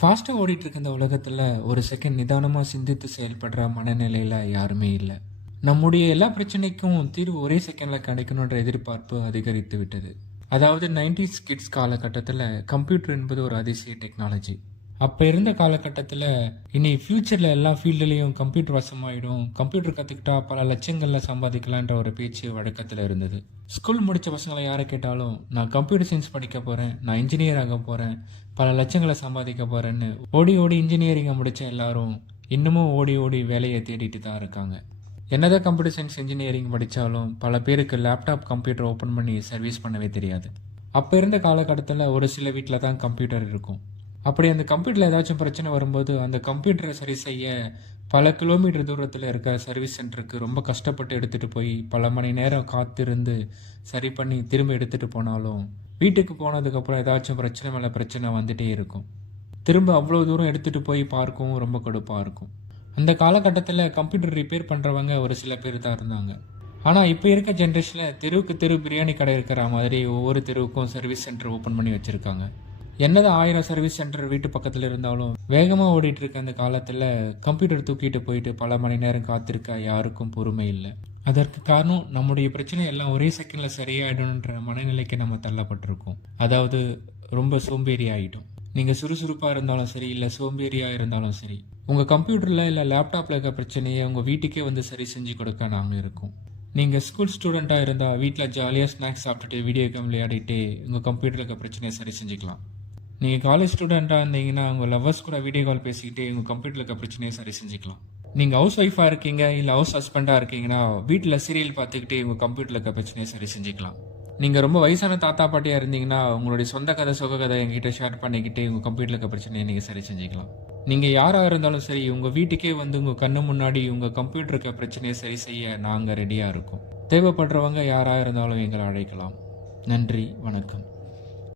ஃபாஸ்ட்டாக ஓடிட்டு இருக்க இந்த உலகத்தில் ஒரு செகண்ட் நிதானமாக சிந்தித்து செயல்படுற மனநிலையில் யாருமே இல்லை. நம்முடைய எல்லா பிரச்சனைக்கும் தீர்வு ஒரே செகண்டில் கிடைக்கணுன்ற எதிர்பார்ப்பு அதிகரித்து விட்டது. அதாவது 90s கிட்ஸ் காலகட்டத்தில் கம்ப்யூட்டர் என்பது ஒரு அதிசய டெக்னாலஜி. அப்போ இருந்த காலகட்டத்தில் இனி ஃப்யூச்சரில் எல்லா ஃபீல்டுலேயும் கம்ப்யூட்டர் வசமாயிடும், கம்ப்யூட்டர் கற்றுக்கிட்டா பல லட்சங்களில் சம்பாதிக்கலான்ற ஒரு பேச்சு வழக்கத்தில் இருந்தது. ஸ்கூல் முடித்த பசங்களை யாரை கேட்டாலும் நான் கம்ப்யூட்டர் சயின்ஸ் படிக்க போகிறேன், நான் இன்ஜினியர் ஆக போகிறேன், பல லட்சங்களை சம்பாதிக்க போகிறேன்னு ஓடி ஓடி இன்ஜினியரிங்கை முடித்த எல்லாரும் இன்னமும் ஓடி ஓடி வேலையை தேடிட்டு தான் இருக்காங்க. என்னதான் கம்ப்யூட்டர் சயின்ஸ் இன்ஜினியரிங் படித்தாலும் பல பேருக்கு லேப்டாப் கம்ப்யூட்டர் ஓப்பன் பண்ணி சர்வீஸ் பண்ணவே தெரியாது. அப்போ இருந்த காலகட்டத்தில் ஒரு சில வீட்டில் தான் கம்ப்யூட்டர் இருக்கும். அப்படி அந்த கம்ப்யூட்டரில் ஏதாச்சும் பிரச்சனை வரும்போது அந்த கம்ப்யூட்டரை சரி செய்ய பல கிலோமீட்டர் தூரத்தில் இருக்க சர்வீஸ் சென்டருக்கு ரொம்ப கஷ்டப்பட்டு எடுத்துகிட்டு போய் பல மணி நேரம் காத்திருந்து சரி பண்ணி திரும்ப எடுத்துகிட்டு போனாலும் வீட்டுக்கு போனதுக்கப்புறம் ஏதாச்சும் பிரச்சனை மேலே பிரச்சனை வந்துகிட்டே இருக்கும். திரும்ப அவ்வளோ தூரம் எடுத்துகிட்டு போய் பார்க்கவும் ரொம்ப கடுப்பாக இருக்கும். அந்த காலகட்டத்தில் கம்ப்யூட்டர் ரிப்பேர் பண்ணுறவங்க ஒரு சில பேர் தான் இருந்தாங்க. ஆனால் இப்போ இருக்க ஜென்ரேஷனில் தெருவுக்கு தெரு பிரியாணி கடை இருக்கிற மாதிரி ஒவ்வொரு தெருவுக்கும் சர்வீஸ் சென்டர் ஓப்பன் பண்ணி வச்சுருக்காங்க. என்னதான் 1000 சர்வீஸ் சென்டர் வீட்டு பக்கத்தில் இருந்தாலும் வேகமாக ஓடிட்டு இருக்க அந்த காலத்தில் கம்ப்யூட்டர் தூக்கிட்டு போயிட்டு பல மணி நேரம் காத்திருக்க யாருக்கும் பொறுமை இல்லை. அதற்கு காரணம் நம்முடைய பிரச்சனை எல்லாம் ஒரே செகண்டில் சரியாயிடணுன்ற மனநிலைக்கு நம்ம தள்ளப்பட்டிருக்கோம். அதாவது ரொம்ப சோம்பேறி ஆகிட்டோம். நீங்கள் சுறுசுறுப்பாக இருந்தாலும் சரி, இல்லை சோம்பேறியாக இருந்தாலும் சரி, உங்கள் கம்ப்யூட்டரில் இல்லை லேப்டாப்பில் இருக்க பிரச்சனையை உங்கள் வீட்டுக்கே வந்து சரி செஞ்சு கொடுக்க நாங்கள் இருக்கோம். நீங்கள் ஸ்கூல் ஸ்டூடெண்ட்டாக இருந்தால் வீட்டில் ஜாலியாக ஸ்நாக்ஸ் சாப்பிட்டுட்டு வீடியோ கேம் விளையாடிட்டு உங்கள் கம்ப்யூட்டரில் இருக்க பிரச்சனையை சரி செஞ்சுக்கலாம். நீங்கள் காலேஜ் ஸ்டூடெண்ட்டாக இருந்தீங்கன்னா உங்கள் லவ்வர்ஸ் கூட வீடியோ கால் பேசிக்கிட்டு உங்கள் கம்ப்யூட்டரில் இருக்க பிரச்சனையை சரி செஞ்சுக்கலாம். நீங்கள் ஹவுஸ் ஒய்ஃபாக இருக்கீங்க இல்லை ஹவுஸ் ஹஸ்பண்டாக இருக்கீங்கன்னா வீட்டில் சீரியல் பார்த்துக்கிட்டு உங்கள் கம்ப்யூட்டரில் இருக்க பிரச்சனையை சரி செஞ்சுக்கலாம். நீங்கள் ரொம்ப வயசான தாத்தா பாட்டியாக இருந்தீங்கன்னா உங்களுடைய சொந்த கதை சொக கதை எங்கிட்ட ஷேர் பண்ணிக்கிட்டு உங்கள் கம்ப்யூட்டரில் இருக்க பிரச்சனையை நீங்கள் சரி செஞ்சுக்கலாம். நீங்கள் யாராக இருந்தாலும் சரி உங்கள் வீட்டுக்கே வந்து உங்கள் கண்ணு முன்னாடி உங்கள் கம்ப்யூட்டர் இருக்க பிரச்சனையை சரி செய்ய நாங்கள் ரெடியாக இருக்கோம். தேவைப்படுறவங்க யாராக இருந்தாலும் எங்களை அழைக்கலாம். நன்றி, வணக்கம்.